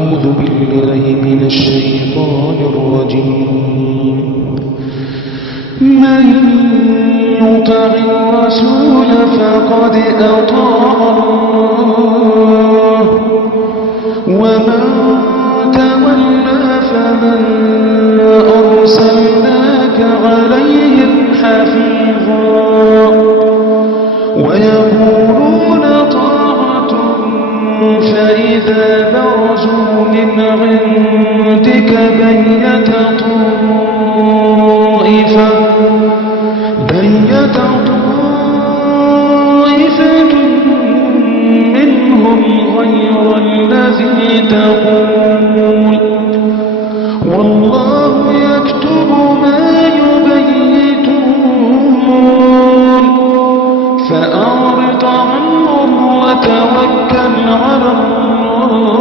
أعوذ بالله من الشيطان الرجيم. من يطع الرسول فقد أطاع الله ومن تولى فمن أرسلناك عليهم حفيظا ويقولون طاعة فإذا برزوا من عندك بيت طائفة منهم غير الذي تقول والله يكتب ما يبيتون فأعرض عنهم وتوكل على الله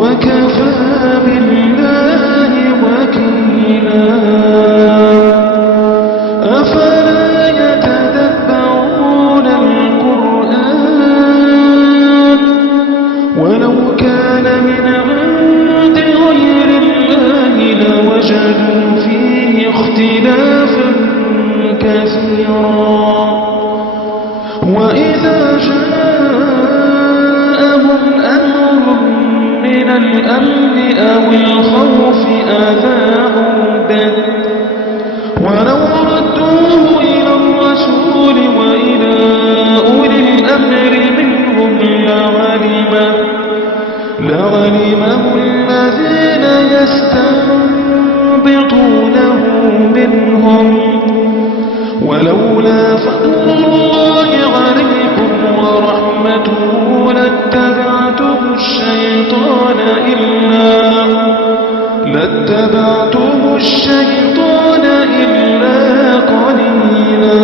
وكفى بالله وكيلا. أفلا يتدبرون القرآن ولو كان من عند غير الله لوجدوا فيه اختلافا كثيرا. وإذا جاءهم أمر من الأمن أو الخوف أذاعوا به ولو ردوه إلى الرسول وإلى أولي الأمر منهم لعلمه الذين يستنبطونه منهم ولولا فضل الله عليكم ورحمته لاتبعتم الشيطان إلا قليلا.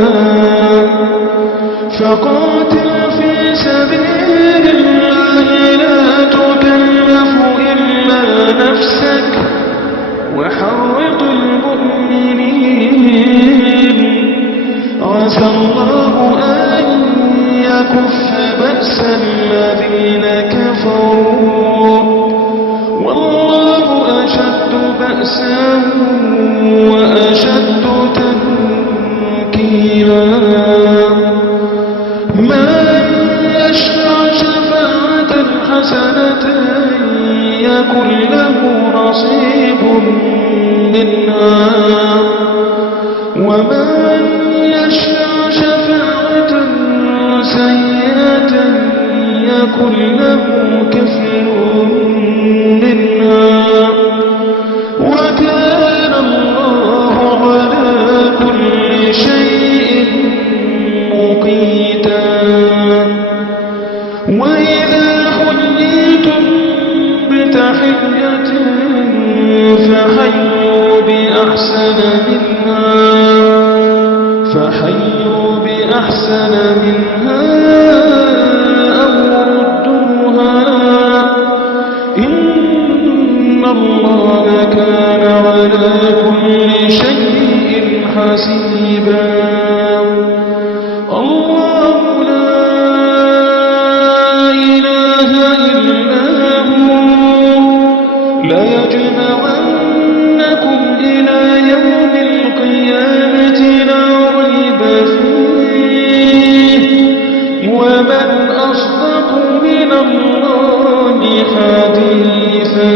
فقاتل في سبيل الله لا تكلف إلا نفسك وحرض المؤمنين عسى الله أن يكف بأس الذين كفروا والله أشد بأسا وأشد تنكيلا. من يشفع شفاعة حسنة يكن له نصيب منها ومن يشفع شفاعة سيئة يكن له كفل منها وكان الله على كل شيء مقيتا. وإذا حييتم بتحية فحيوا بأحسن منها أو ردوها إن الله كان على كل شيء حسيبا. الله لا إله إلا هو ليجمعنكم إلى يوم القيامة لا ريب فيه ومن أصدق من الله حديثا.